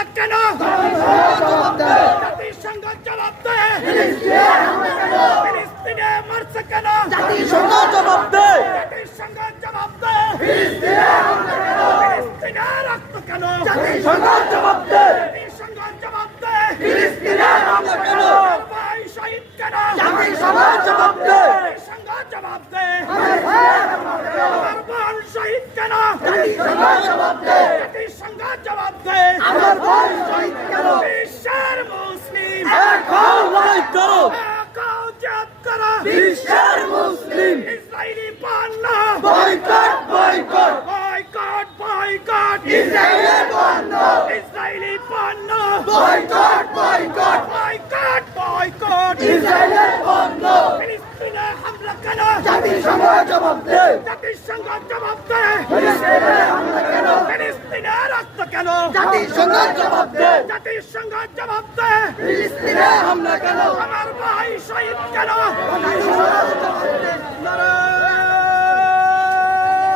হামলা কেন? জাতিসংঘ জবাব দেয়। ফিলিস্তিনে মারছে কেন? জাতিসংঘ জবাব দেয়। জাতিসংঘ জবাব দেয়। ফিলিস্তিনে রক্ত কেন? জাতিসংঘ জবাব দেয়। জাতিসংঘ জবাব দেয়। ফিলিস্তিনে হামলা কেন? আমার ভাই শহীদ কেন? জাতিসংঘ জবাব দেয়। জাতিসংঘ জবাব দেয়। আমার বোন শহীদ কেন? জাতিসংঘ জবাব দেয়। জাতিসংঘ জবাব দেয়। আমার ভাই শহীদ কেন? বিশ্বের মুসলিম এক হও, লড়াই করো। এক হও, জেদ করো। বিশ্বের মুসলিম ইসরায়েলি পণ্য বয়কট বয়কট। Boycott boycott. ইসরায়েলের পণ্য ইসরায়েলি পণ্য বয়কট বয়কট। Boycott boycott. ইসরায়েলের পণ্য ফিলিস্তিনে হামলা কেন? জাতিসংঘ জবাব দেয়। জাতিসংঘ জবাব দেয়। ফিলিস্তিনে হামলা কেন? ফিলিস্তিনে রক্ত কেন? জাতিসংঘ জবাব দেয়। জাতিসংঘ জবাব দেয়। ফিলিস্তিনে হামলা কেন? আমার ভাই শহীদ কেন? জাতিসংঘ